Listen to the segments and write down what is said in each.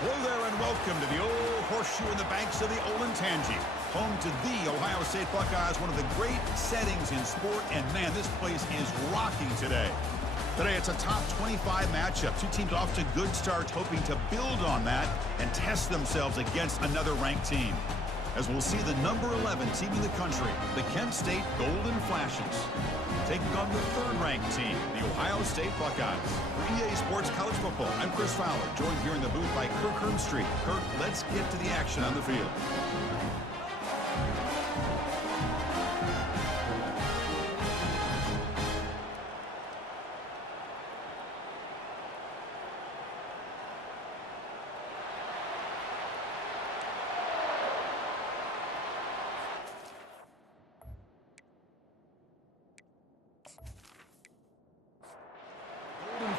Hello there and welcome to the old horseshoe in the banks of the Olentangy, home to the Ohio State Buckeyes, one of the great settings in sport, and man, this place is rocking today. Today it's a top 25 matchup. Two teams off to good starts, hoping to build on that and test themselves against another ranked team. As we'll see the number 11 team in the country, the Kent State Golden Flashes, taking on the third-ranked team, the Ohio State Buckeyes. For EA Sports College Football, I'm Chris Fowler, joined here in the booth by Kirk Hermstreet. Kirk, let's get to the action on the field.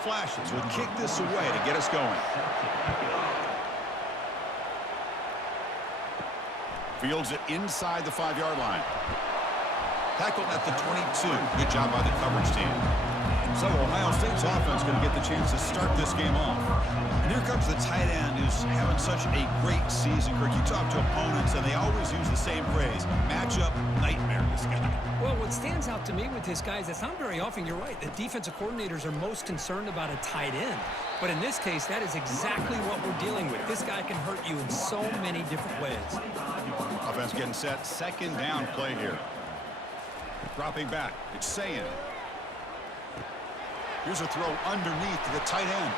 Flashes will kick this away to get us going. Fields it inside the 5-yard line. Tackled at the 22. Good job by the coverage team. So Ohio State's offense going to get the chance to start this game off. And here comes the tight end who's having such a great season. Kirk, you talk to opponents and they always use the same phrase, matchup nightmare, this guy. Well, what stands out to me with this guy is that's not very often, you're right, the defensive coordinators are most concerned about a tight end. But in this case, that is exactly what we're dealing with. This guy can hurt you in so many different ways. Offense getting set, second down play here. Dropping back, it's Sayin. Here's a throw underneath to the tight end.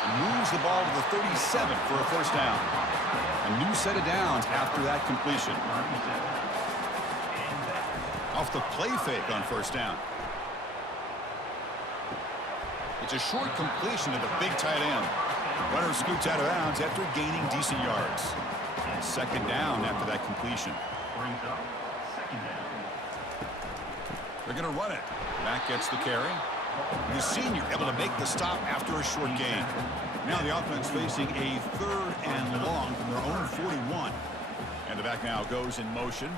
And moves the ball to the 37 for a first down. A new set of downs after that completion. Off the play fake on first down. It's a short completion to the big tight end. Runner scoots out of bounds after gaining decent yards. Second down after that completion. They're going to run it. Mack gets the carry. The senior able to make the stop after a short gain. Now the offense facing a third and long from their own 41. And the back now goes in motion.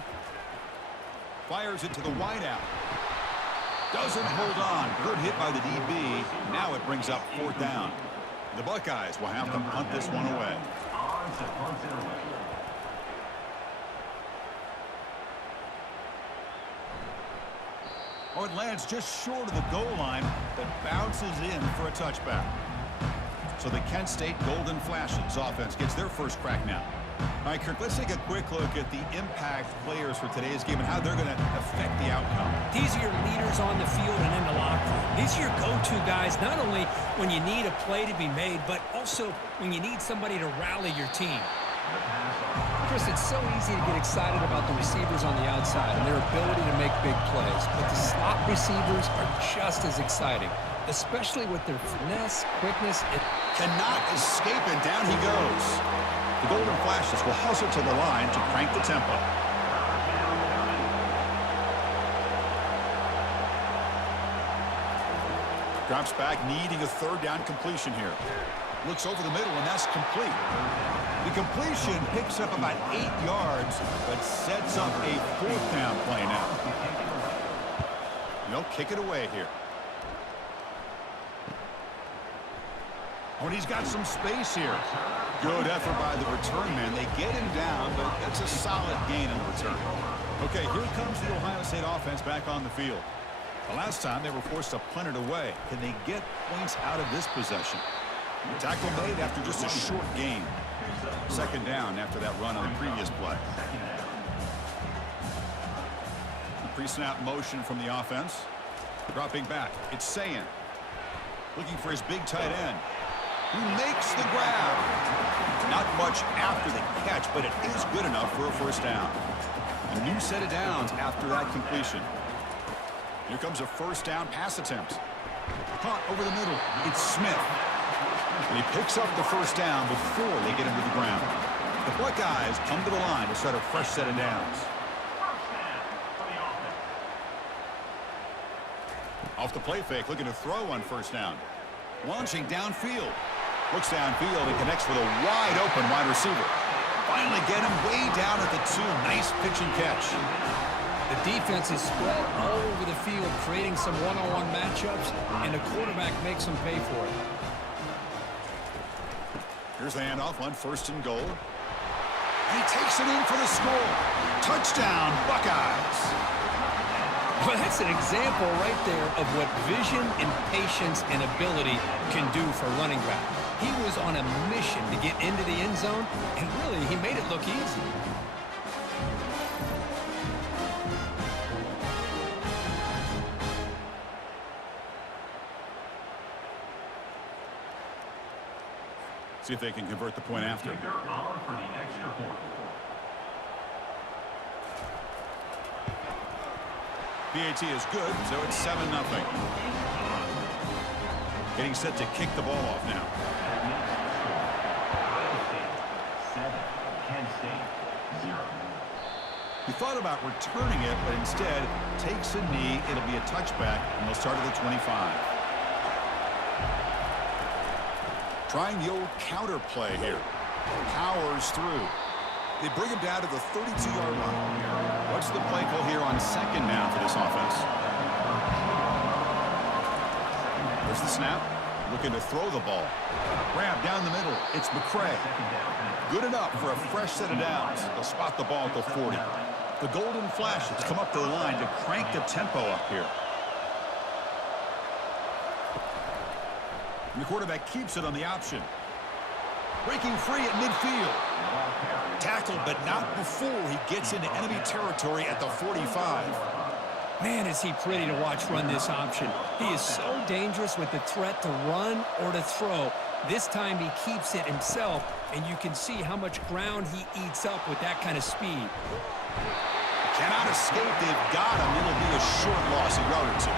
Fires it to the wideout. Doesn't hold on. Good hit by the DB. Now it brings up fourth down. The Buckeyes will have to punt this one away. Oh, it lands just short of the goal line, but bounces in for a touchback. So the Kent State Golden Flashes offense gets their first crack now. All right, Kirk, let's take a quick look at the impact players for today's game and how they're going to affect the outcome. These are your leaders on the field and in the locker room. These are your go-to guys, not only when you need a play to be made, but also when you need somebody to rally your team. Chris, it's so easy to get excited about the receivers on the outside and their ability to make big plays, but the slot receivers are just as exciting, especially with their finesse, quickness. It cannot escape, and down he goes. The Golden Flashes will hustle to the line to crank the tempo. Drops back, needing a third down completion here. Looks over the middle, and that's complete. The completion picks up about 8 yards, but sets up a fourth down play now. They'll kick it away here. Oh, and he's got some space here. Good effort by the return man. They get him down, but it's a solid gain in the return. Okay, here comes the Ohio State offense back on the field. The last time they were forced to punt it away. Can they get points out of this possession? Tackle made after just a short gain. Second down after that run on the previous play. The pre-snap motion from the offense. Dropping back, it's Sayin. Looking for his big tight end. Who makes the grab. Not much after the catch, but it is good enough for a first down. A new set of downs after that completion. Here comes a first down pass attempt. Caught over the middle. It's Smith. And he picks up the first down before they get him to the ground. The Buckeyes come to the line to start a fresh set of downs. Off the play fake, looking to throw on first down. Launching downfield. Looks downfield and connects with a wide open wide receiver. Finally get him way down at the 2. Nice pitch and catch. The defense is spread all over the field, creating some one-on-one matchups, and the quarterback makes them pay for it. Here's the handoff on 1st and goal. And he takes it in for the score. Touchdown, Buckeyes. Well, that's an example right there of what vision and patience and ability can do for running back. He was on a mission to get into the end zone, and really, he made it look easy. See if they can convert the point after. PAT is good, so it's 7-0. Getting set to kick the ball off now. He thought about returning it, but instead takes a knee. It'll be a touchback, and they'll start at the 25. Trying the old counter play here. Powers through. They bring him down to the 32-yard line. What's the play call here on 2nd down for this offense? There's the snap. Looking to throw the ball. Grab down the middle. It's McCray. Good enough for a fresh set of downs. They'll spot the ball at the 40. The golden flashes come up to the line to crank the tempo up here. And the quarterback keeps it on the option. Breaking free at midfield. Tackled, but not before he gets into enemy territory at the 45. Man, is he pretty to watch run this option. He is so dangerous with the threat to run or to throw. This time he keeps it himself, and you can see how much ground he eats up with that kind of speed. Cannot escape. They've got him. It'll be a short loss, a yard or two.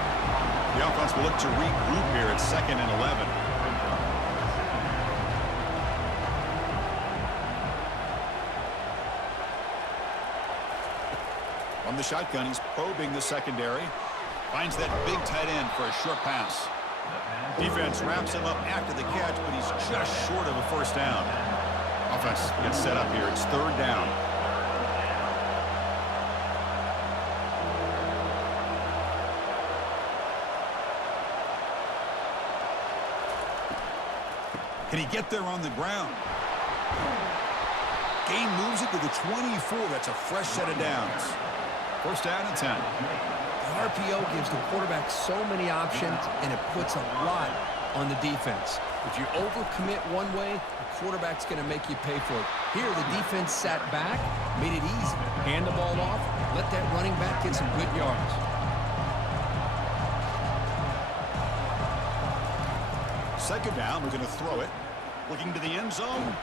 The offense will look to regroup here at 2nd and 11. From the shotgun, he's probing the secondary. Finds that big tight end for a short pass. Defense wraps him up after the catch, but he's just short of a 1st down. Offense gets set up here. It's 3rd down. Can he get there on the ground? Gain moves it to the 24. That's a fresh set of downs. 1st down and 10. The RPO gives the quarterback so many options, and it puts a lot on the defense. If you overcommit one way, the quarterback's going to make you pay for it. Here, the defense sat back, made it easy. Hand the ball off, let that running back get some good yards. Second down, we're going to throw it. Looking to the end zone,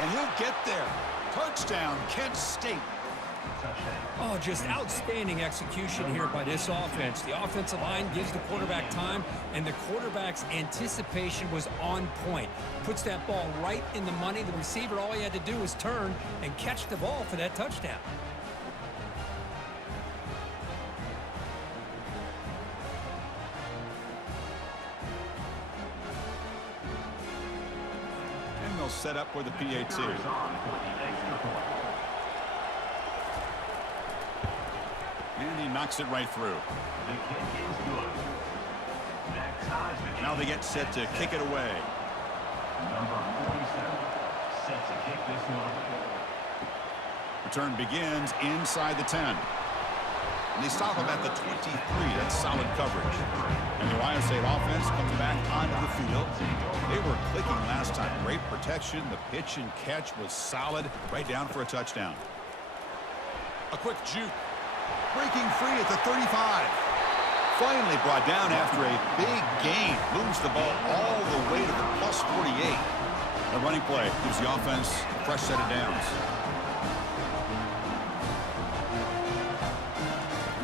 and he'll get there. Touchdown, Kent State. Oh, just outstanding execution here by this offense. The offensive line gives the quarterback time, and the quarterback's anticipation was on point. Puts that ball right in the money. The receiver, all he had to do was turn and catch the ball for that touchdown. And they'll set up for the PAT. And he knocks it right through. Now they get set to kick it away. Number 47 set to kick this one. Return begins inside the 10. And they stop him at the 23. That's solid coverage. And the Ohio State offense comes back onto the field. They were clicking last time. Great protection. The pitch and catch was solid. Right down for a touchdown. A quick juke. Breaking free at the 35. Finally brought down after a big gain. Moves the ball all the way to the plus 48. A running play gives the offense a fresh set of downs.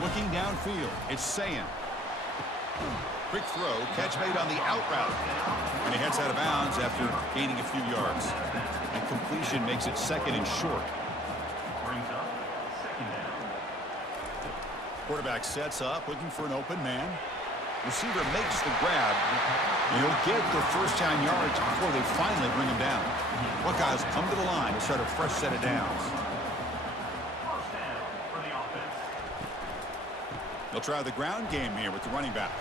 Looking downfield, it's Sayin. Quick throw, catch made on the out route. And he heads out of bounds after gaining a few yards. And completion makes it 2nd and short. Quarterback sets up, looking for an open man. Receiver makes the grab. And he'll get the 1st down yards before they finally bring him down. Buckeyes come to the line to start a fresh set of downs. They'll try the ground game here with the running back.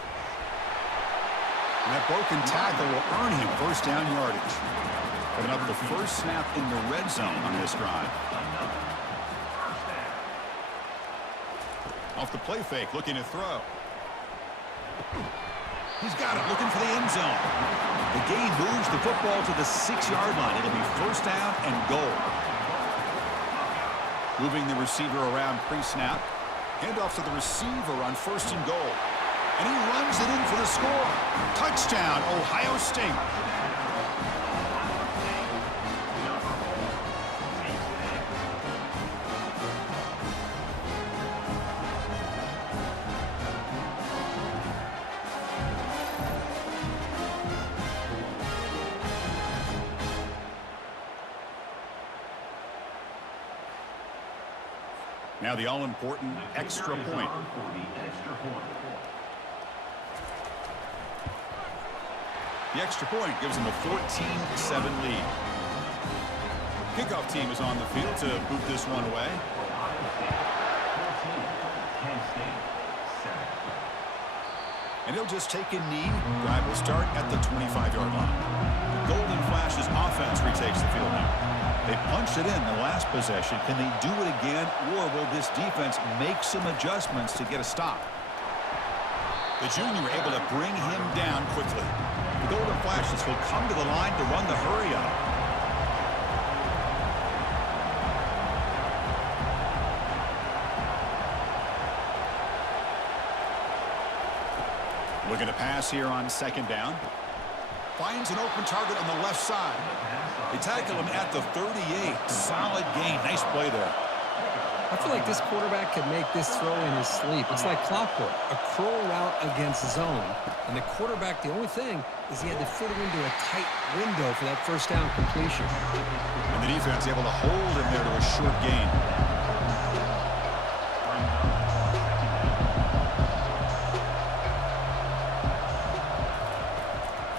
And that broken tackle will earn him 1st down yardage. Coming up, the first snap in the red zone on this drive. Off the play fake, looking to throw. He's got it, looking for the end zone. The gain moves the football to the 6-yard line. It'll be first down and goal. Moving the receiver around pre-snap. Handoff to the receiver on first and goal. And he runs it in for the score. Touchdown, Ohio State. Now the all-important extra point. The extra point gives them a 14-7 lead. Kickoff team is on the field to boot this one away. And he'll just take a knee. Drive will start at the 25-yard line. The Golden Flashes offense retakes the field now. They punched it in the last possession. Can they do it again, or will this defense make some adjustments to get a stop? The junior able to bring him down quickly. The Golden Flashes will come to the line to run the hurry-up. Looking to pass here on second down. Finds an open target on the left side. They tackle him at the 38. Solid gain. Nice play there. I feel like this quarterback could make this throw in his sleep. It's like clockwork, a curl route against zone. And the quarterback, the only thing is he had to fit it into a tight window for that first down completion. And the defense able to hold him there to a short gain.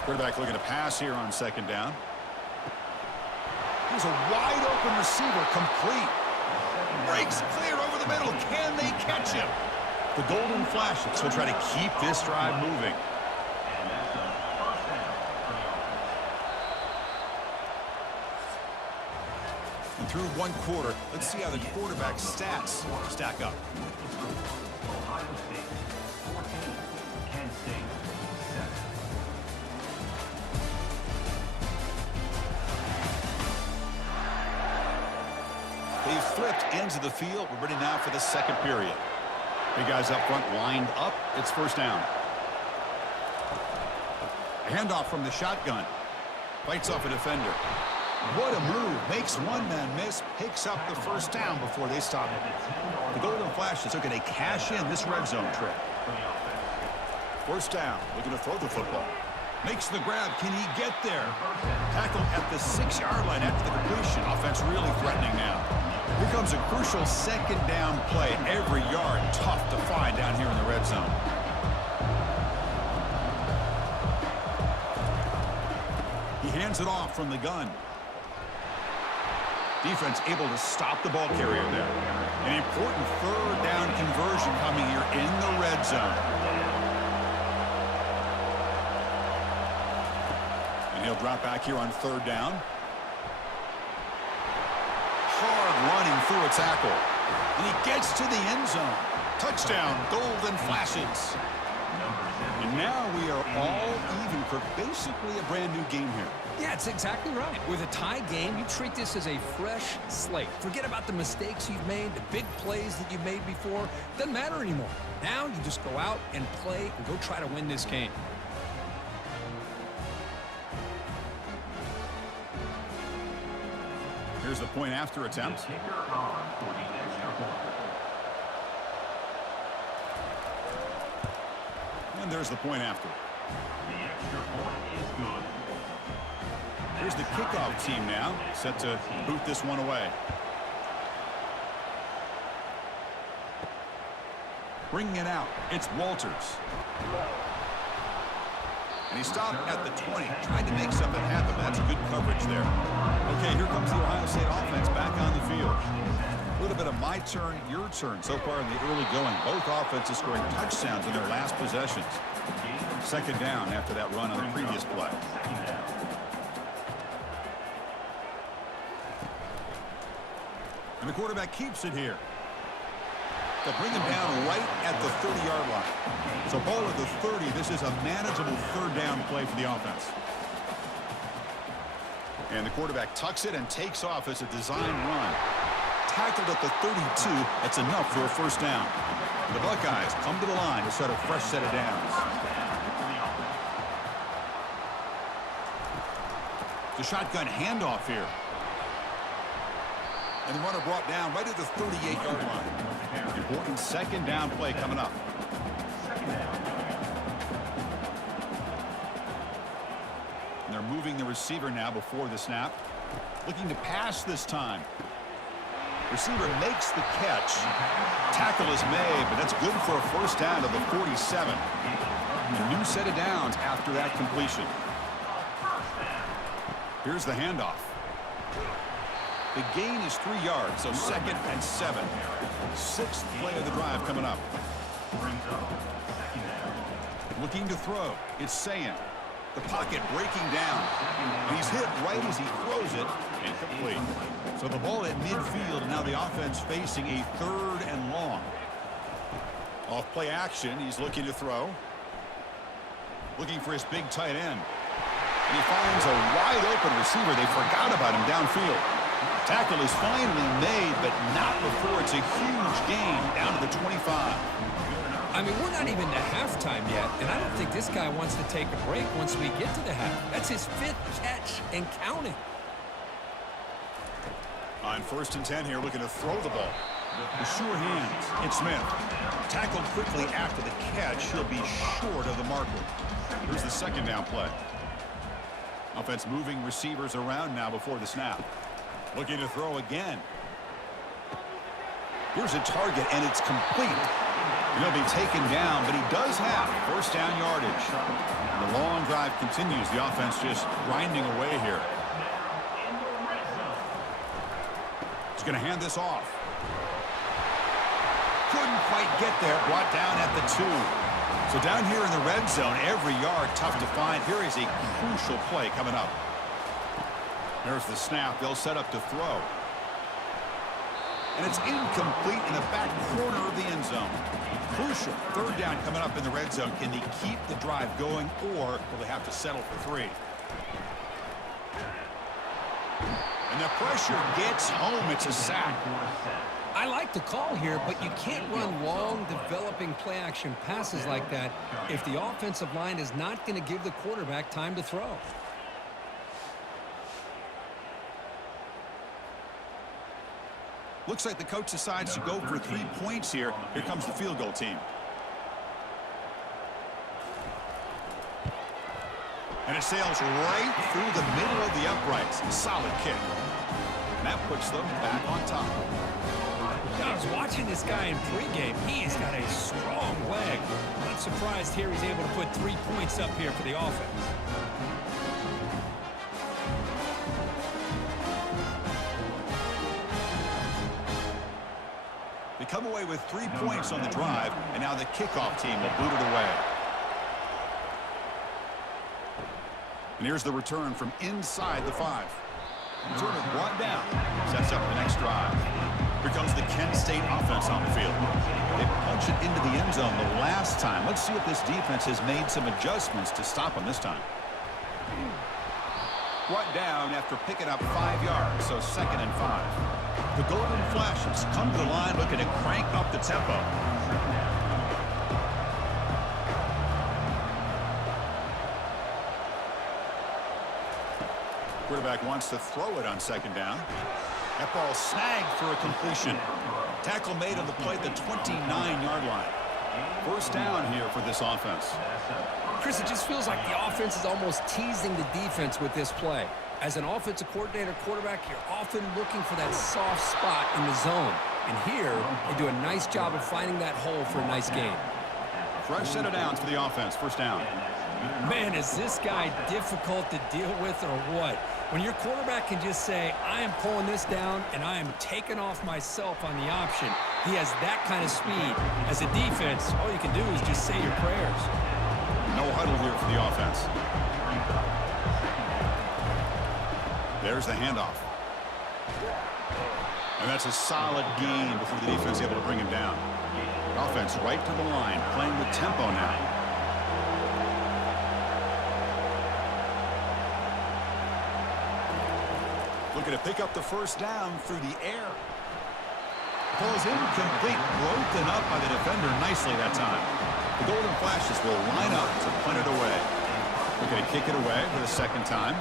Quarterback looking to pass here on second down. Here's a wide open receiver, complete. Breaks clear over the middle. Can they catch him? The Golden Flashes will try to keep this drive moving. And through one quarter, let's see how the quarterback's stats stack up. Ohio State 14, Kent State 7. They've flipped ends of the field. We're ready now for the second period. Big guys up front lined up. It's first down. A handoff from the shotgun. Fights off a defender. What a move. Makes one man miss. Picks up the first down before they stop it. The Golden Flashes are going to cash in this red zone trip. First down. Looking to throw the football. Makes the grab. Can he get there? Tackled at the 6-yard line after the completion. Offense really threatening now. Here comes a crucial second down play. Every yard tough to find down here in the red zone. He hands it off from the gun. Defense able to stop the ball carrier there. An important third down conversion coming here in the red zone. And he'll drop back here on third down. Hard running through a tackle. And he gets to the end zone. Touchdown, Golden Flashes. And now we are all even for basically a brand new game here. Yeah, it's exactly right. With a tied game, you treat this as a fresh slate. Forget about the mistakes you've made, the big plays that you've made before. Doesn't matter anymore. Now you just go out and play and go try to win this game. Here's the point after attempt. The kicker on for the extra point. And there's the point after. The extra point is good. Here's the kickoff team now, set to boot this one away. Bringing it out, it's Walters. And he stopped at the 20, tried to make something happen, but that's good coverage there. Okay, here comes the Ohio State offense back on the field. A little bit of my turn, your turn so far in the early going. Both offenses scoring touchdowns in their last possessions. Second down after that run on the previous play. And the quarterback keeps it here. They'll bring him down right at the 30-yard line. So ball at the 30. This is a manageable third down play for the offense. And the quarterback tucks it and takes off as a design run. Tackled at the 32. That's enough for a first down. The Buckeyes come to the line to set a fresh set of downs. The shotgun handoff here. And the runner brought down right at the 38-yard line. Important second down play coming up. And they're moving the receiver now before the snap. Looking to pass this time. Receiver makes the catch. Tackle is made, but that's good for a first down to the 47. A new set of downs after that completion. Here's the handoff. The gain is 3 yards, so 2nd and 7. 6th play of the drive coming up. Looking to throw. It's Sayin. The pocket breaking down. And he's hit right as he throws it. Incomplete. So the ball at midfield, and now the offense facing a 3rd and long. Off play action, he's looking to throw. Looking for his big tight end. And he finds a wide open receiver. They forgot about him downfield. Tackle is finally made, but not before it's a huge gain down to the 25. I mean, we're not even to halftime yet, and I don't think this guy wants to take a break once we get to the half. That's his 5th catch and counting. On 1st and 10 here, looking to throw the ball. With sure hands, it's Smith. Tackled quickly after the catch. He'll be short of the marker. Here's the second down play. Offense moving receivers around now before the snap. Looking to throw again. Here's a target, and it's complete. He'll be taken down, but he does have first down yardage. And the long drive continues. The offense just grinding away here. He's going to hand this off. Couldn't quite get there. Brought down at the 2. So down here in the red zone, every yard tough to find. Here is a crucial play coming up. There's the snap. They'll set up to throw. And it's incomplete in the back corner of the end zone. Crucial. 3rd down coming up in the red zone. Can they keep the drive going, or will they have to settle for 3? And the pressure gets home. It's a sack. I like the call here, but you can't run long, developing play-action passes like that if the offensive line is not going to give the quarterback time to throw. Looks like the coach decides to go for 3 points here. Here comes the field goal team. And it sails right through the middle of the uprights. Solid kick. And that puts them back on top. I was watching this guy in pregame. He's got a strong leg. Not surprised here he's able to put 3 points up here for the offense. They come away with 3 points on the drive, and now the kickoff team will boot it away. And here's the return from inside the 5. Returner brought down. Sets up the next drive. Here comes the Kent State offense on the field. They punch it into the end zone the last time. Let's see if this defense has made some adjustments to stop them this time. Brought down after picking up 5 yards, so 2nd and 5. The Golden Flashes come to the line looking to crank up the tempo. Quarterback wants to throw it on 2nd down. That ball snagged for a completion. Tackle made on the play at the 29-yard line. First down here for this offense. Chris, it just feels like the offense is almost teasing the defense with this play. As an offensive coordinator quarterback, you're often looking for that soft spot in the zone. And here, they do a nice job of finding that hole for a nice gain. Fresh set of downs for the offense. First down. Man, is this guy difficult to deal with or what? When your quarterback can just say, I am pulling this down and I am taking off myself on the option, he has that kind of speed. As a defense, all you can do is just say your prayers. No huddle here for the offense. There's the handoff. And that's a solid gain before the defense is able to bring him down. Offense right to the line, playing with tempo now. Looking to pick up the first down through the air. Falls incomplete, broken up by the defender nicely that time. The Golden Flashes will line up to punt it away. Looking to kick it away for the second time.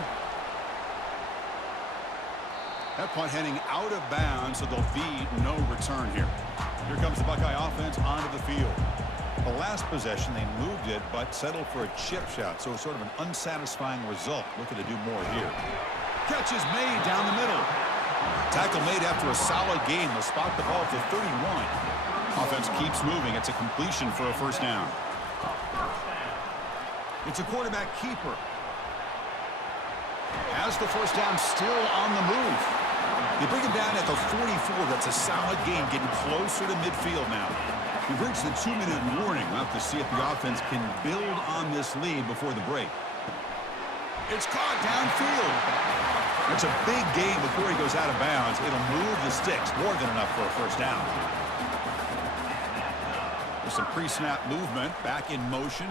That punt heading out of bounds, so there'll be no return here. Here comes the Buckeye offense onto the field. The last possession, they moved it, but settled for a chip shot, so it's sort of an unsatisfying result. Looking to do more here. Catch is made down the middle. Tackle made after a solid gain. They'll spot the ball to 31. Offense keeps moving. It's a completion for a first down. It's a quarterback keeper. Has the first down, still on the move. They bring him down at the 44. That's a solid gain, getting closer to midfield now. We've reached the 2-minute warning. We'll have to see if the offense can build on this lead before the break. It's caught downfield. That's a big gain before he goes out of bounds. It'll move the sticks, more than enough for a first down. There's some pre-snap movement, back in motion.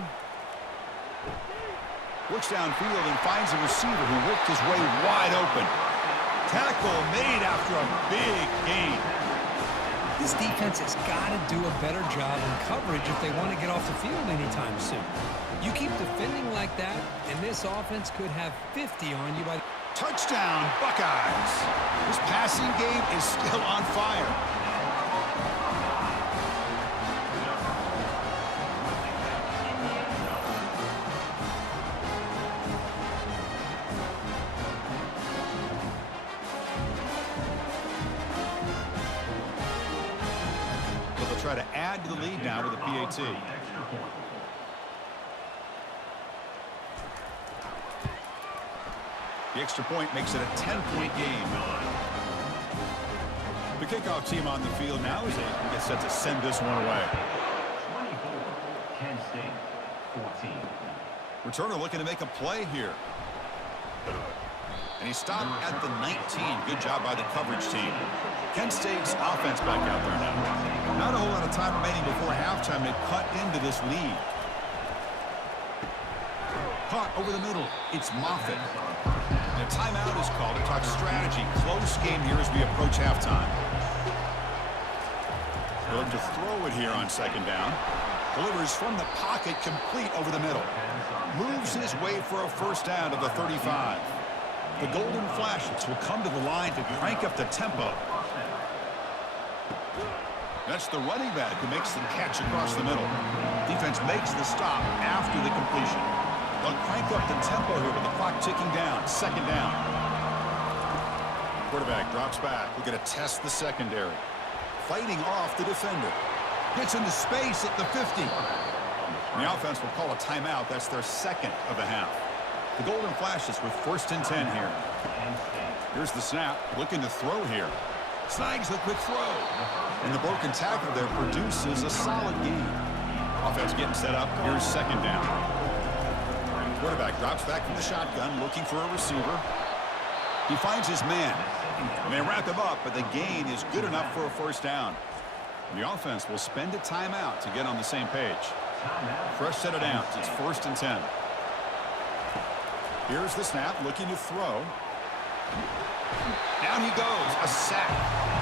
Looks downfield and finds a receiver who worked his way wide open. Tackle made after a big gain. This defense has got to do a better job in coverage if they want to get off the field anytime soon. You keep defending like that, and this offense could have 50 on you by the... Touchdown, Buckeyes. This passing game is still on fire. So they'll try to add to the lead now with a PAT. The extra point makes it a 10-point game. The kickoff team on the field now as they get set to send this one away. 24, Kent State, 14. Returner looking to make a play here. And he stopped at the 19. Good job by the coverage team. Kent State's offense back out there now. Not a whole lot of time remaining before halftime to cut into this lead. Caught over the middle. It's Moffitt. And a timeout is called to talk strategy. Close game here as we approach halftime. They'll look to throw it here on second down. Delivers from the pocket, complete over the middle. Moves his way for a first down to the 35. The Golden Flashes will come to the line to crank up the tempo. That's the running back who makes the catch across the middle. Defense makes the stop after the completion. They'll crank up the tempo here with the clock ticking down. Second down. Quarterback drops back. We're going to test the secondary. Fighting off the defender. Gets into space at the 50. And the offense will call a timeout. That's their second of the half. The Golden Flashes with first and 10 here. Here's the snap. Looking to throw here. Snags the quick throw. And the broken tackle there produces a solid gain. Offense getting set up. Here's second down. Quarterback drops back from the shotgun, looking for a receiver. He finds his man. And they wrap him up, but the gain is good enough for a first down. The offense will spend a timeout to get on the same page. Fresh set of downs. It's first and 10. Here's the snap, looking to throw. Down he goes. A sack.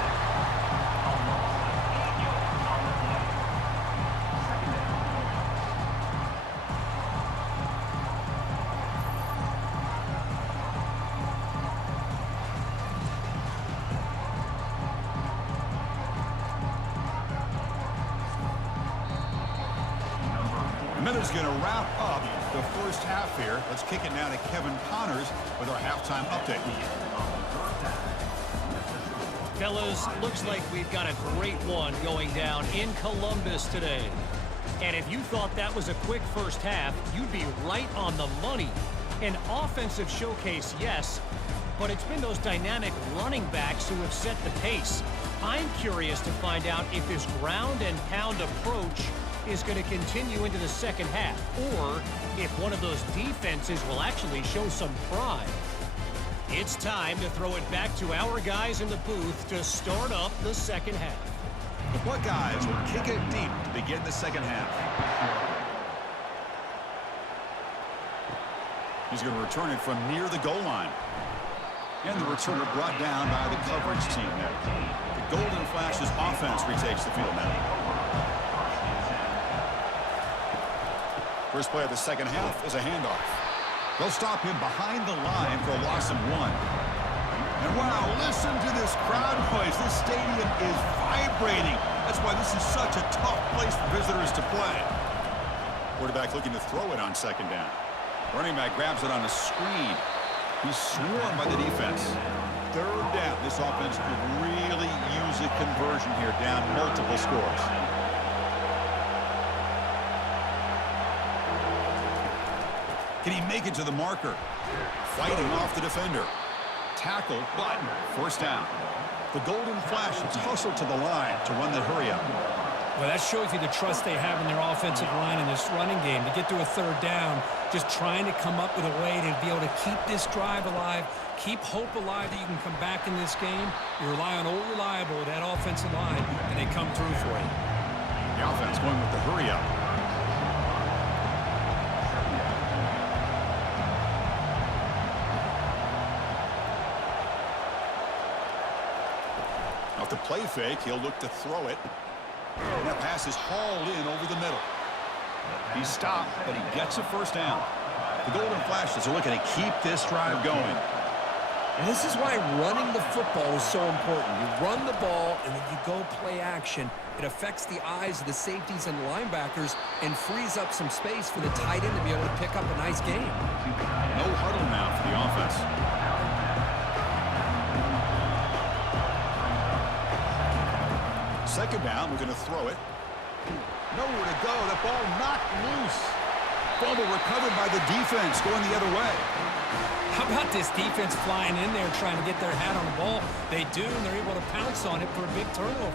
Miller's going to wrap up the first half here. Let's kick it now to Kevin Connors with our halftime update. Fellas, looks like we've got a great one going down in Columbus today. And if you thought that was a quick first half, you'd be right on the money. An offensive showcase, yes, but it's been those dynamic running backs who have set the pace. I'm curious to find out if this ground and pound approach is going to continue into the second half, or if one of those defenses will actually show some pride. It's time to throw it back to our guys in the booth to start up the second half. The Buckeyes will kick it deep to begin the second half. He's going to return it from near the goal line. And the returner brought down by the coverage team there. The Golden Flashes offense retakes the field now. First play of the second half is a handoff. They'll stop him behind the line for a loss of 1. And wow, listen to this crowd noise. This stadium is vibrating. That's why this is such a tough place for visitors to play. Quarterback looking to throw it on second down. Running back grabs it on a screen. He's swarmed by the defense. Third down. This offense could really use a conversion here, down multiple scores. Can he make it to the marker? Fighting off the defender. Tackle, but first down. The Golden Flashes hustle to the line to run the hurry up. Well, that shows you the trust they have in their offensive line in this running game. To get to a third down, just trying to come up with a way to be able to keep this drive alive, keep hope alive that you can come back in this game. You rely on old reliable, that offensive line, and they come through for you. The offense going with the hurry up. Off the play fake, he'll look to throw it. And that pass is hauled in over the middle. He's stopped, but he gets a first down. The Golden Flashes are looking to keep this drive going. And this is why running the football is so important. You run the ball, and then you go play action. It affects the eyes of the safeties and linebackers and frees up some space for the tight end to be able to pick up a nice game. No huddle now for the offense. Second down, we're going to throw it. Nowhere to go. That ball knocked loose. Fumble recovered by the defense going the other way. How about this defense flying in there trying to get their hat on the ball? They do, and they're able to pounce on it for a big turnover.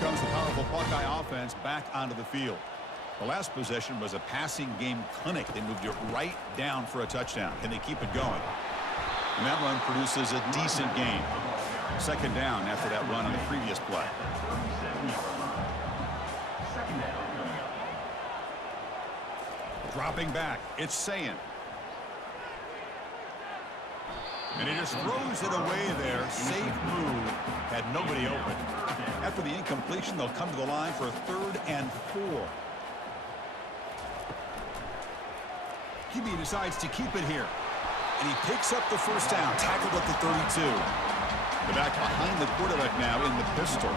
Comes the powerful Buckeye offense back onto the field. The last possession was a passing game clinic. They moved it right down for a touchdown. Can they keep it going? And that run produces a decent gain. Second down after that run on the previous play. Dropping back, it's Sayin. And he just throws it away there. Safe move. Had nobody open. After the incompletion, they'll come to the line for a 3rd and 4. QB decides to keep it here. And he picks up the first down. Tackled at the 32. The back behind the quarterback now in the pistol.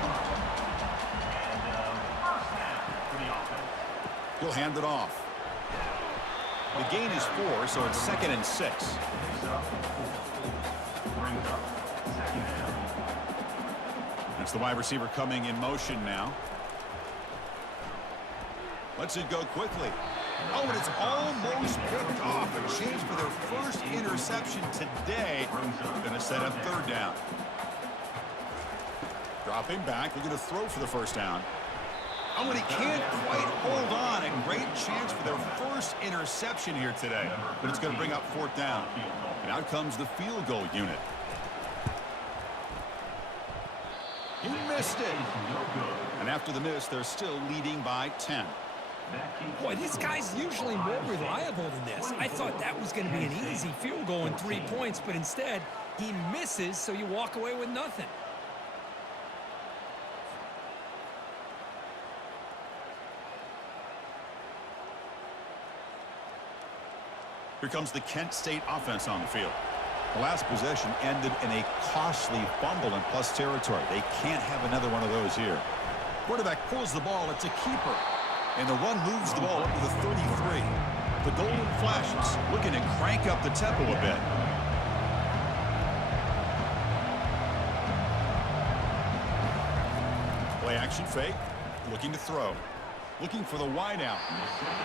He'll hand it off. The gain is 4, so it's 2nd and 6. That's the wide receiver coming in motion now. Lets it go quickly. Oh, and it's almost picked off. A chance for their first interception today. Going to set up 3rd down. Dropping back. Looking to throw for the first down. Oh, and he can't quite hold on. A great chance for their first interception here today. But it's going to bring up 4th down. And out comes the field goal unit. He missed it. And after the miss, they're still leading by 10. Boy, this guy's usually more reliable than this. I thought that was going to be an easy field goal and 3 points, but instead, he misses, so you walk away with nothing. Here comes the Kent State offense on the field. The last possession ended in a costly fumble in plus territory. They can't have another one of those here. Quarterback pulls the ball. It's a keeper. And the run moves the ball up to the 33. The Golden Flashes looking to crank up the tempo a bit. Play action fake. Looking to throw. Looking for the wideout.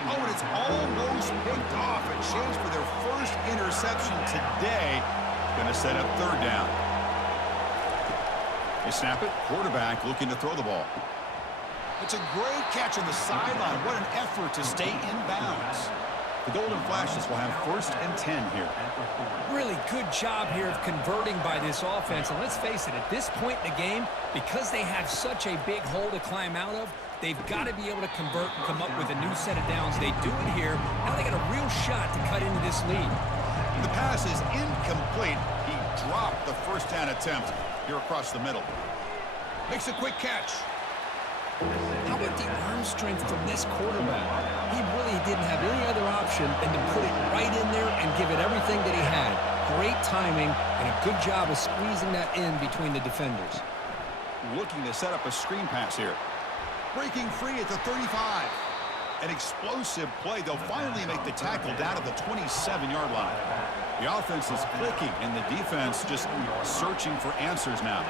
Oh, and it's almost picked off. A chance for their first interception today. Going to set up third down. They snap it. Quarterback looking to throw the ball. It's a great catch on the sideline. What an effort to stay in bounds. The Golden Flashes will have 1st and 10 here. Really good job here of converting by this offense. And let's face it, at this point in the game, because they have such a big hole to climb out of, they've got to be able to convert and come up with a new set of downs. They do it here. Now they got a real shot to cut into this lead. The pass is incomplete. He dropped the first down attempt here across the middle. Makes a quick catch. How about the arm strength from this quarterback? He really didn't have any other option than to put it right in there and give it everything that he had. Great timing and a good job of squeezing that in between the defenders. Looking to set up a screen pass here. Breaking free at the 35. An explosive play. They'll finally make the tackle down at the 27-yard line. The offense is clicking, and the defense just searching for answers now.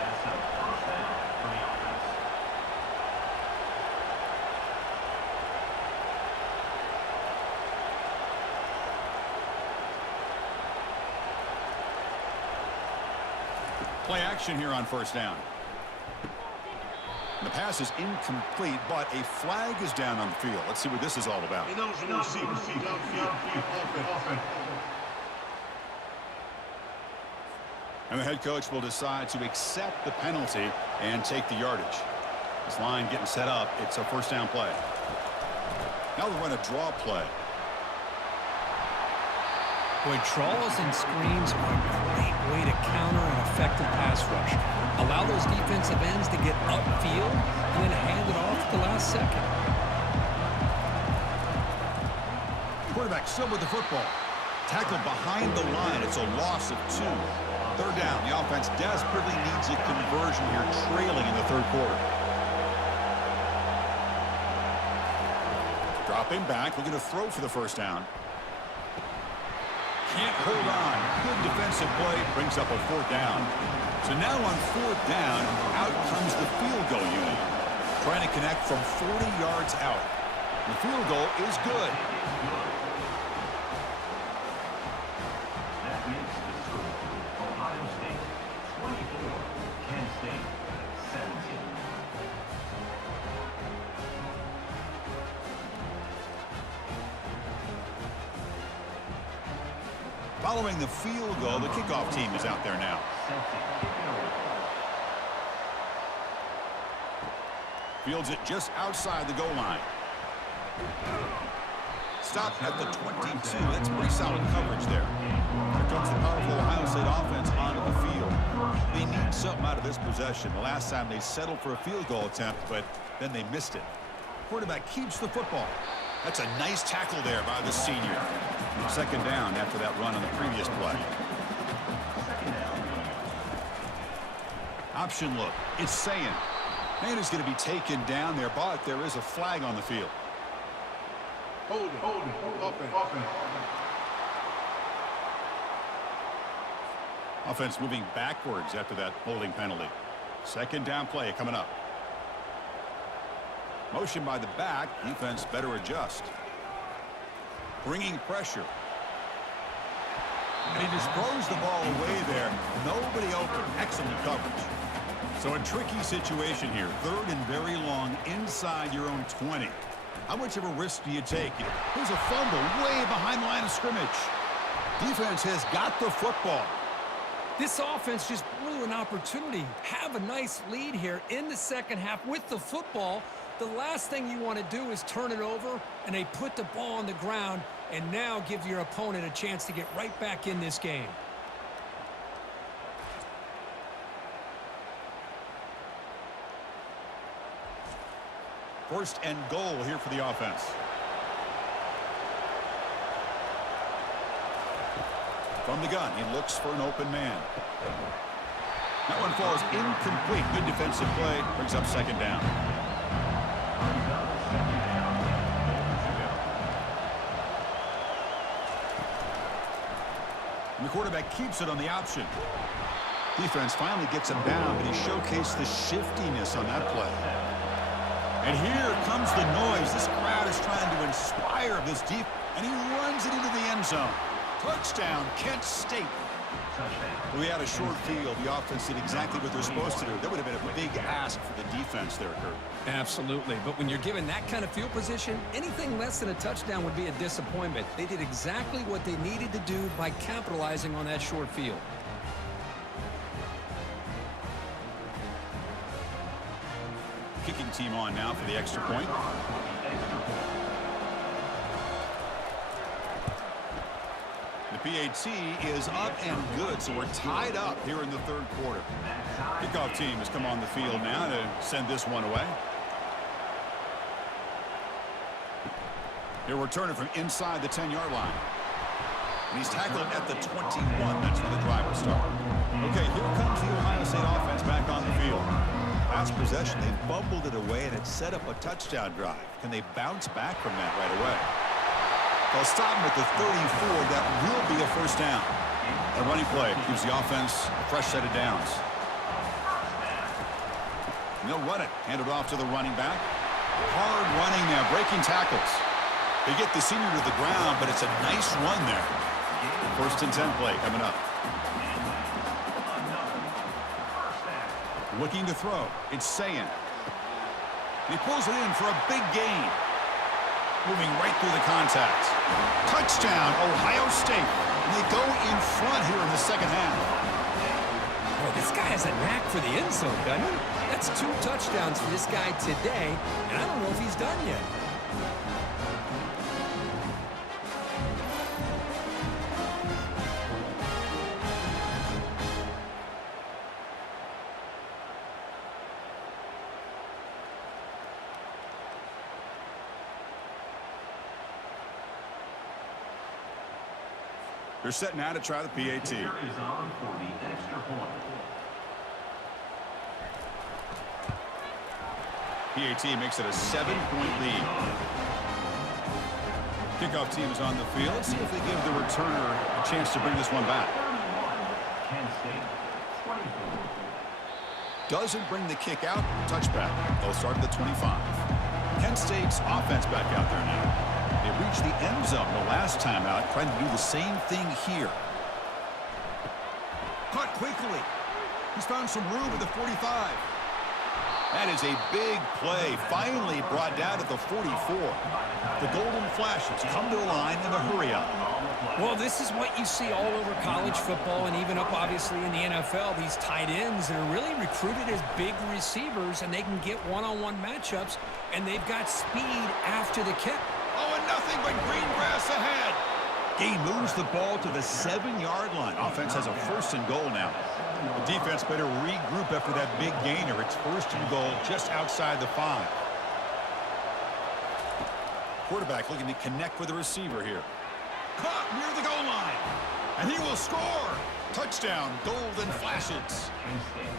Play action here on first down. The pass is incomplete, but a flag is down on the field. Let's see what this is all about. And the head coach will decide to accept the penalty and take the yardage. This line getting set up. It's a first down play. Now they'll run a draw play. Boy, draws and screens are a great way to counter an effective pass rush. Allow those defensive ends to get upfield and then hand it off at the last second. Quarterback still with the football. Tackled behind the line. It's a loss of 2. Third down. The offense desperately needs a conversion here, trailing in the third quarter. Dropping back, looking to throw for the first down. Can't hold on. Good defensive play. Brings up a fourth down. So now on fourth down, out comes the field goal unit. Trying to connect from 40 yards out. The field goal is good. That makes the score Ohio State 24, Kent State 17. Following the field goal, the kickoff team is out there now. Fields it just outside the goal line. Stop at the 22. That's pretty solid coverage there. Here comes the powerful Ohio State offense onto the field. They need something out of this possession. The last time they settled for a field goal attempt, but then they missed it. Quarterback keeps the football. That's a nice tackle there by the senior. Second down after that run on the previous play. Option look. It's saying. Man is going to be taken down there, but there is a flag on the field. Hold it. Open. Offense moving backwards after that holding penalty. Second down play coming up. Motion by the back. Defense better adjust. Bringing pressure. And he just throws the ball away there. Nobody open. Excellent coverage. So a tricky situation here. Third and very long inside your own 20. How much of a risk do you take? There's a fumble way behind the line of scrimmage. Defense has got the football. This offense just blew an opportunity. Have a nice lead here in the second half with the football. The last thing you want to do is turn it over, and they put the ball on the ground and now give your opponent a chance to get right back in this game. First and goal here for the offense. From the gun, he looks for an open man. That one falls incomplete. Good defensive play. Brings up second down. And the quarterback keeps it on the option. Defense finally gets him down, but he showcased the shiftiness on that play. And here comes the noise. This crowd is trying to inspire this deep, and he runs it into the end zone. Touchdown, Kent State. We had a short field. The offense did exactly what they're supposed to do. That would have been a big ask for the defense there, Kurt. Absolutely. But when you're given that kind of field position, anything less than a touchdown would be a disappointment. They did exactly what they needed to do by capitalizing on that short field. Kicking team on now for the extra point. The PAT is up and good, so we're tied up here in the third quarter. Kickoff team has come on the field now to send this one away. They're returning from inside the 10-yard line. And he's tackled at the 21. That's where the drive will start. Okay, here comes the Ohio State offense back on the field. Last possession, they fumbled it away, and it set up a touchdown drive. Can they bounce back from that right away? They'll stop him at the 34. That will be a first down. A running play gives the offense a fresh set of downs. And they'll run it. Hand it off to the running back. Hard running now, breaking tackles. They get the senior to the ground, but it's a nice run there. First and 10 play coming up. Looking to throw. It's Sayin. He pulls it in for a big gain. Moving right through the contact. Touchdown, Ohio State. And they go in front here in the second half. Boy, this guy has a knack for the end zone, doesn't he? That's 2 touchdowns for this guy today, and I don't know if he's done yet. They're setting out to try the PAT. Is on for the extra point. PAT makes it a 7-point lead. Kickoff team is on the field. Let's see if they give the returner a chance to bring this one back. Kent State, 24. Doesn't bring the kick out. Touchback. They'll start at the 25. Kent State's offense back out there now. They reached the end zone the last time out, trying to do the same thing here. Caught quickly. He's found some room at the 45. That is a big play, finally brought down at the 44. The Golden Flashes come to the line in a hurry up. Well, this is what you see all over college football and even up, obviously, in the NFL. These tight ends that are really recruited as big receivers, and they can get one-on-one matchups, and they've got speed after the kick. Oh, and nothing but green grass ahead. He moves the ball to the 7-yard line. Offense has a first and goal now. The defense better regroup after that big gainer. It's first and goal just outside the 5. Quarterback looking to connect with the receiver here. Caught near the goal line. And he will score. Touchdown, Golden Flashes. Kent State,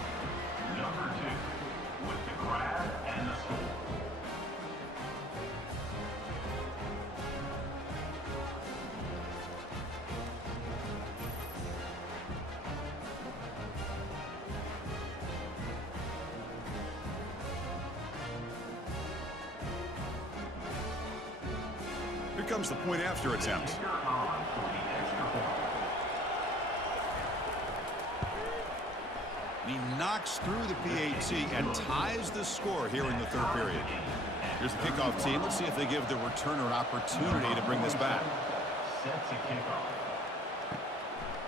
number 2, with the grab and the score. Here comes the point after attempt. He knocks through the PAT and ties the score here in the third period. Here's the kickoff team. Let's see if they give the returner an opportunity to bring this back. Set to kickoff.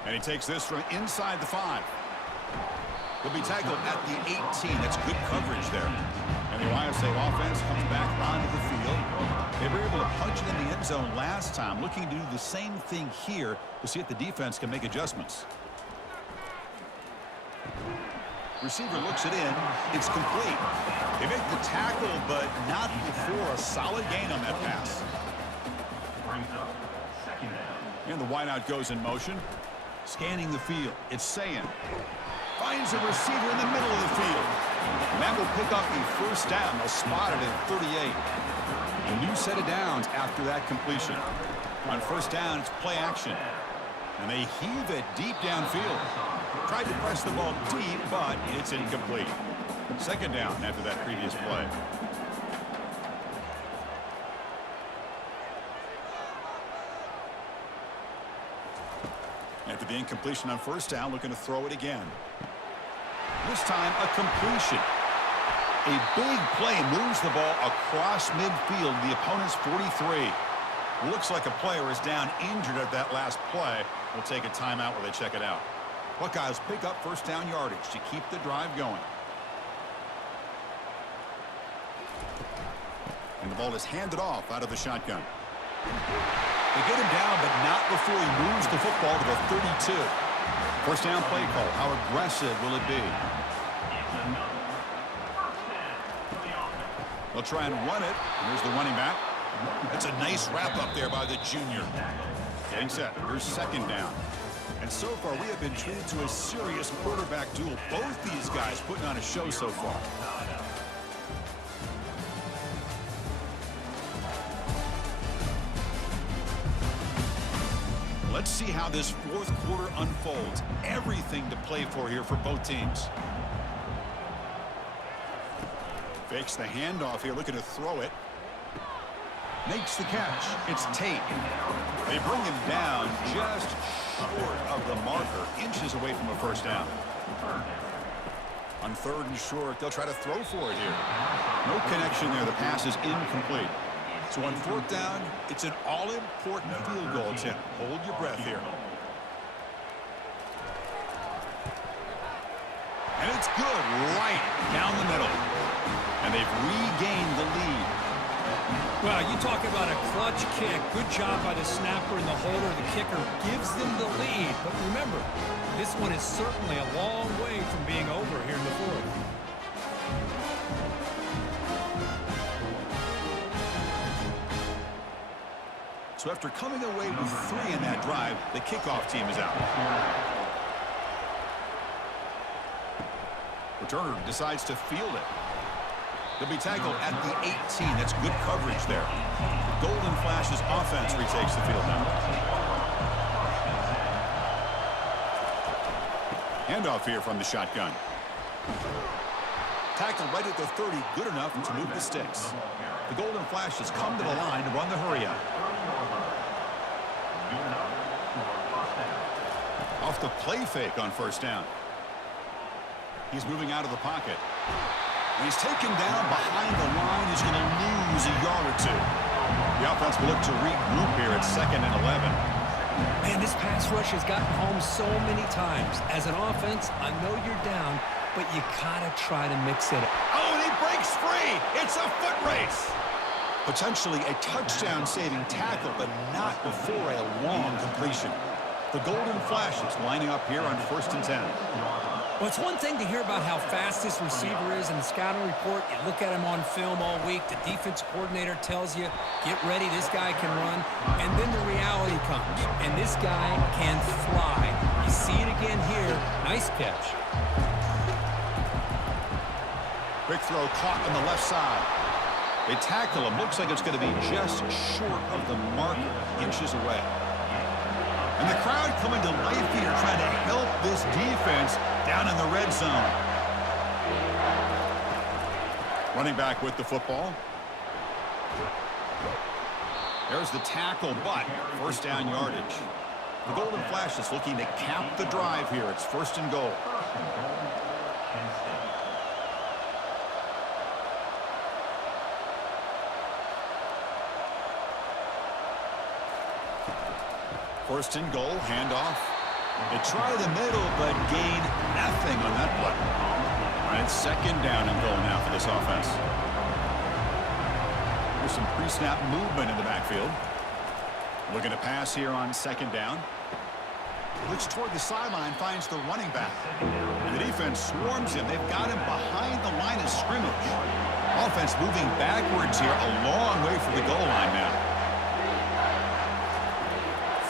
And he takes this from inside the 5. He'll be tackled at the 18. That's good coverage there. And the Ohio State offense comes back onto the field. They were able to punch it in the end zone last time, looking to do the same thing here to see if the defense can make adjustments. Receiver looks it in. It's complete. They make the tackle, but not before a solid gain on that pass. And the wideout goes in motion. Scanning the field. It's Sayin. Finds a receiver in the middle of the field. And that will pick up the first down. They'll spot it at 38. A new set of downs after that completion. On first down, it's play action. And they heave it deep downfield. Tried to press the ball deep, but it's incomplete. Second down after that previous play. After the incompletion on first down, looking to throw it again. This time, a completion. A big play moves the ball across midfield, the opponent's 43. Looks like a player is down injured at that last play. We'll take a timeout while they check it out. Buckeyes pick up first down yardage to keep the drive going. And the ball is handed off out of the shotgun. They get him down, but not before he moves the football to the 32. First down play call. How aggressive will it be? They'll try and run it. Here's the running back. That's a nice wrap up there by the junior. Getting set. Here's second down. And so far, we have been treated to a serious quarterback duel. Both these guys putting on a show so far. Let's see how this fourth quarter unfolds. Everything to play for here for both teams. Fakes the handoff here, looking to throw it. Makes the catch. It's Tate. They bring him down just short of the marker, inches away from a first down. On third and short, they'll try to throw for it here. No connection there. The pass is incomplete. So on fourth down, it's an all-important field goal attempt. Hold your breath here. And it's good right down the middle. And they've regained the lead. Well, you talk about a clutch kick. Good job by the snapper and the holder. The kicker gives them the lead. But remember, this one is certainly a long way from being over here in the fourth. So after coming away with 3 in that drive, the kickoff team is out. Returner decides to field it. They'll be tackled at the 18. That's good coverage there. Golden Flash's offense retakes the field now. Handoff here from the shotgun. Tackled right at the 30. Good enough to move the sticks. The Golden Flash has come to the line to run the hurry out. Off the play fake on first down. He's moving out of the pocket. And he's taken down behind the line. He's going to lose a yard or two. The offense will look to regroup here at 2nd and 11. Man, this pass rush has gotten home so many times. As an offense, I know you're down, but you gotta try to mix it up. Oh, and he breaks free. It's a foot race. Potentially a touchdown-saving tackle, but not before a long completion. The Golden Flashes lining up here on 1st and 10. Well, it's one thing to hear about how fast this receiver is in the scouting report. You look at him on film all week. The defense coordinator tells you, get ready, this guy can run. And then the reality comes, and this guy can fly. You see it again here. Nice catch. Quick throw caught on the left side. They tackle him. Looks like it's going to be just short of the marker, inches away. And the crowd coming to life here, trying to help this defense down in the red zone. Running back with the football. There's the tackle, but first down yardage. The Golden Flash is looking to cap the drive here. It's 1st and goal. First and goal, handoff. They try the middle, but gain nothing on that play. And it's second down and goal now for this offense. There's some pre-snap movement in the backfield. Looking to pass here on second down. Looks toward the sideline, finds the running back. And the defense swarms him. They've got him behind the line of scrimmage. Offense moving backwards here, a long way from the goal line now.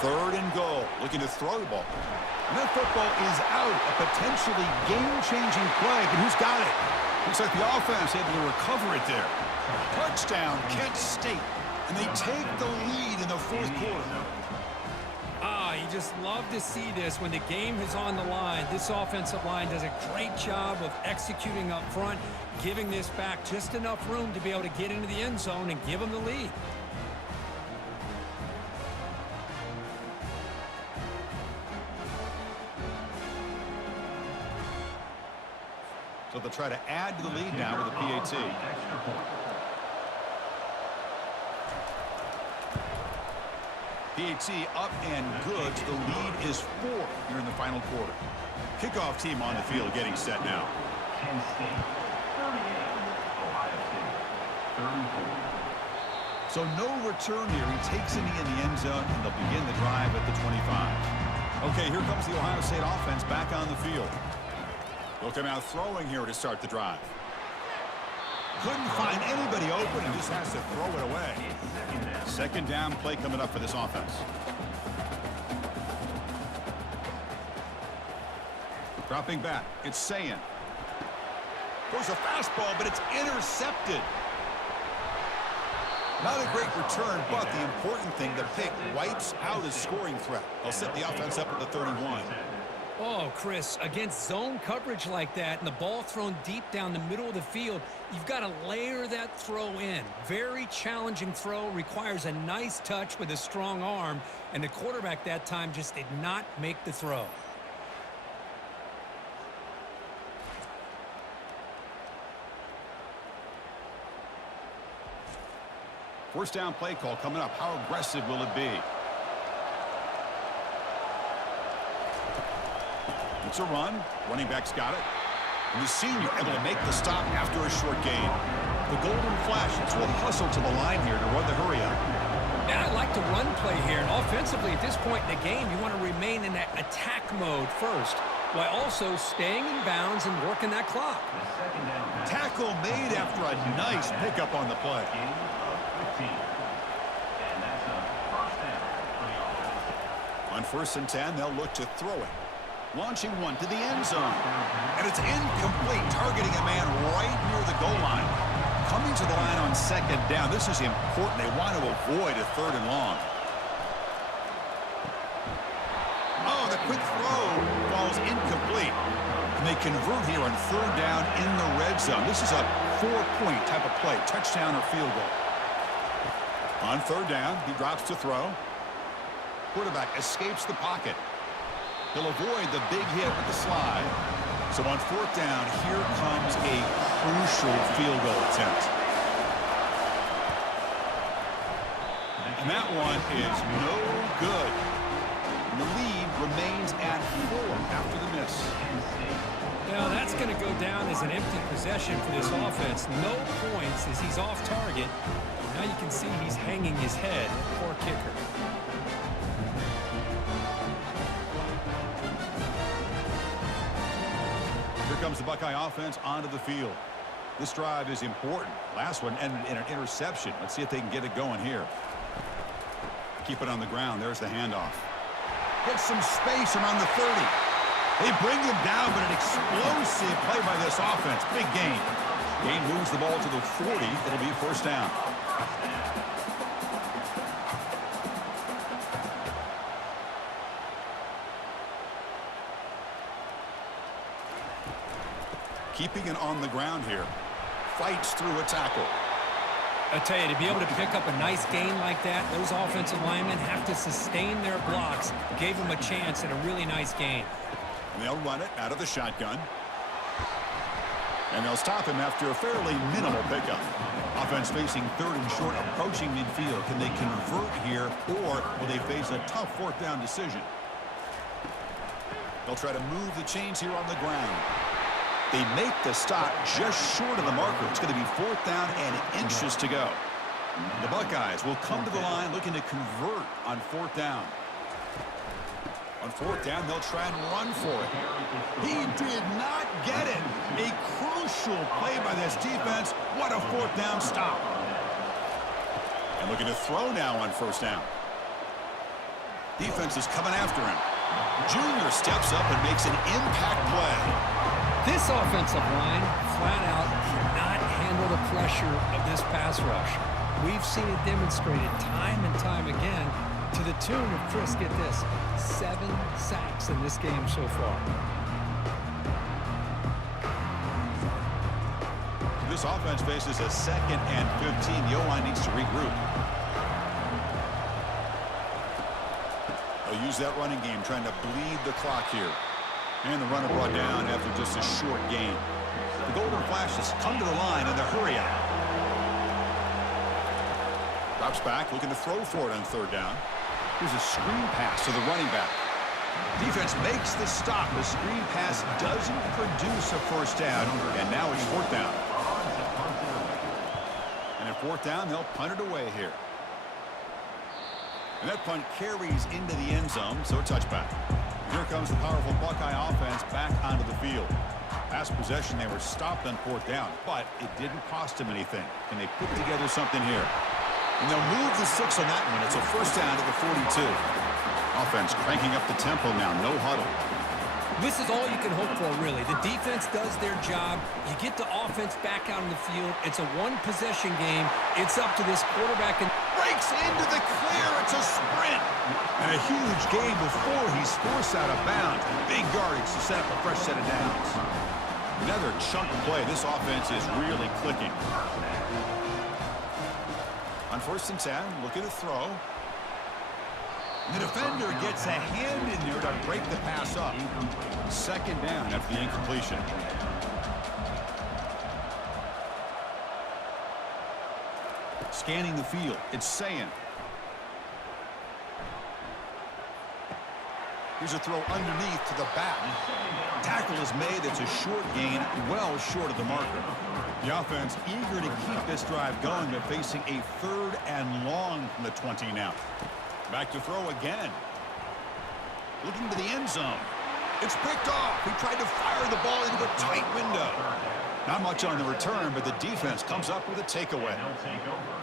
Third and goal, looking to throw the ball. And that football is out, a potentially game-changing play, but who's got it? Looks like the offense able to recover it there. Touchdown, Kent State. And they take the lead in the fourth quarter. You just love to see this when the game is on the line. This offensive line does a great job of executing up front, giving this back just enough room to be able to get into the end zone and give them the lead. So they'll try to add to the lead now with a PAT. PAT up and good. The lead is 4 here in the final quarter. Kickoff team on the field getting set now. Kent State 38, Ohio State 34. So no return here. He takes a knee in the end zone, and they'll begin the drive at the 25. Okay, here comes the Ohio State offense back on the field. They'll come out throwing here to start the drive. Couldn't find anybody open and just has to throw it away. Second down play coming up for this offense. Dropping back, it's Sayin. Goes a fastball, but it's intercepted. Not a great return, but the important thing, the pick wipes out a scoring threat. They'll set the offense up at the 31. Oh, Chris, against zone coverage like that and the ball thrown deep down the middle of the field, you've got to layer that throw in. Very challenging throw, requires a nice touch with a strong arm, and the quarterback that time just did not make the throw. First down play call coming up. How aggressive will it be? It's a run. Running back's got it. And the senior able to make the stop after a short gain. The Golden Flash will hustle to the line here to run the hurry up. And I like the run play here. And offensively, at this point in the game, you want to remain in that attack mode first, while also staying in bounds and working that clock. Tackle made after a nice pickup on the play. On 1st and 10, they'll look to throw it. Launching one to the end zone. And it's incomplete, targeting a man right near the goal line. Coming to the line on second down. This is important. They want to avoid a 3rd and long. Oh, the quick throw falls incomplete. And they convert here on 3rd down in the red zone. This is a 4-point type of play, touchdown or field goal. On 3rd down, he drops to throw. Quarterback escapes the pocket. He'll avoid the big hit with the slide. So on 4th down, here comes a crucial field goal attempt. And that one is no good. And the lead remains at 4 after the miss. Now that's going to go down as an empty possession for this offense. No points as he's off target. Now you can see he's hanging his head. Poor kicker. Here comes the Buckeye offense onto the field. This drive is important. Last one ended in an interception. Let's see if they can get it going here. Keep it on the ground. There's the handoff. Get some space around the 30. They bring him down, but an explosive play by this offense. Big gain. Gain moves the ball to the 40. It'll be 1st down. Keeping it on the ground here. Fights through a tackle. I tell you, to be able to pick up a nice gain like that, those offensive linemen have to sustain their blocks. Gave them a chance at a really nice gain. And they'll run it out of the shotgun. And they'll stop him after a fairly minimal pickup. Offense facing 3rd and short, approaching midfield. Can they convert here, or will they face a tough 4th down decision? They'll try to move the chains here on the ground. They make the stop just short of the marker. It's going to be 4th down and inches to go. The Buckeyes will come to the line looking to convert on 4th down. On 4th down, they'll try and run for it. He did not get it. A crucial play by this defense. What a 4th down stop. And looking to throw now on 1st down. Defense is coming after him. Junior steps up and makes an impact play. This offensive line flat out cannot handle the pressure of this pass rush. We've seen it demonstrated time and time again to the tune of, Chris, get this, 7 sacks in this game so far. This offense faces a 2nd and 15. The O-line needs to regroup. They'll use that running game, trying to bleed the clock here. And the runner brought down after just a short gain. The Golden Flashes come to the line in the hurry out. Drops back, looking to throw for it on 3rd down. Here's a screen pass to the running back. Defense makes the stop. The screen pass doesn't produce a 1st down, and now it's 4th down. And at 4th down, they'll punt it away here. And that punt carries into the end zone, so a touchback. Here comes the powerful Buckeye offense back onto the field. Last possession, they were stopped on 4th down, but it didn't cost them anything. Can they put together something here? And they'll move the 6 on that one. It's a 1st down to the 42. Offense cranking up the tempo now. No huddle. This is all you can hope for, really. The defense does their job. You get the offense back out on the field. It's a one-possession game. It's up to this quarterback. And breaks into the clear. It's a sprint. And a huge gain before he's forced out of bounds. Big yardage to set up a fresh set of downs. Another chunk play. This offense is really clicking. On 1st and 10, looking to throw. And the defender gets a hand in there to break the pass up. 2nd down after the incompletion. Scanning the field, it's Sayin. Here's a throw underneath to the back. Tackle is made. It's a short gain, well short of the marker. The offense eager to keep this drive going, but facing a 3rd and long from the 20 now. Back to throw again. Looking to the end zone. It's picked off. He tried to fire the ball into a tight window. Not much on the return, but the defense comes up with a takeaway.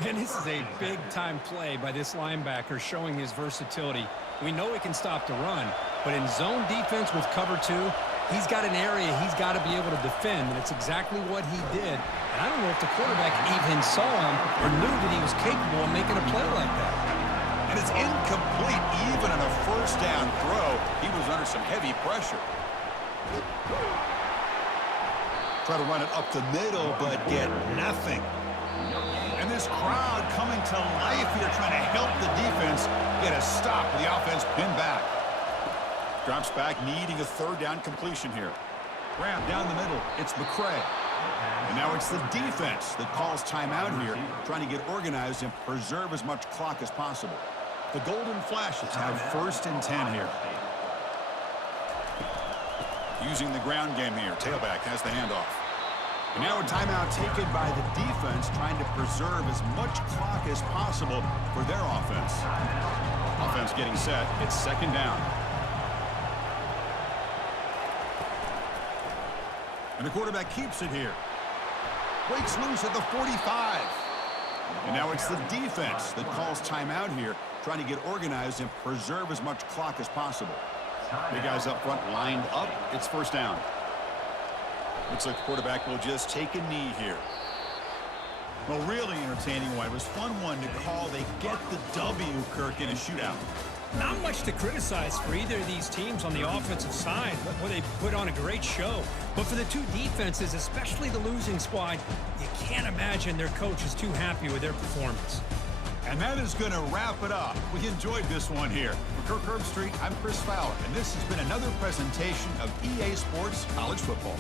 And this is a big-time play by this linebacker, showing his versatility. We know he can stop the run, but in zone defense with cover 2, he's got an area he's got to be able to defend, and it's exactly what he did. And I don't know if the quarterback even saw him or knew that he was capable of making a play like that. And it's incomplete. Even on a 1st down throw, he was under some heavy pressure. Try to run it up the middle, but get nothing. And this crowd coming to life here, trying to help the defense get a stop with the offense pinned back. Drops back, needing a 3rd down completion here. Grab down the middle. It's McCray. And now it's the defense that calls timeout here, trying to get organized and preserve as much clock as possible. The Golden Flashes have 1st and 10 here. Using the ground game here. Tailback has the handoff. And now a timeout taken by the defense, trying to preserve as much clock as possible for their offense. Offense getting set. It's 2nd down. And the quarterback keeps it here. Breaks loose at the 45. And now it's the defense that calls timeout here, trying to get organized and preserve as much clock as possible. The guys up front lined up. It's 1st down. Looks like the quarterback will just take a knee here. Well, really entertaining one. It was fun one to call. They get the W, Kirk, in a shootout. Not much to criticize for either of these teams on the offensive side. Well, they put on a great show. But for the two defenses, especially the losing squad, you can't imagine their coach is too happy with their performance. And that is going to wrap it up. We enjoyed this one here. For Kirk Herbstreit, I'm Chris Fowler, and this has been another presentation of EA Sports College Football.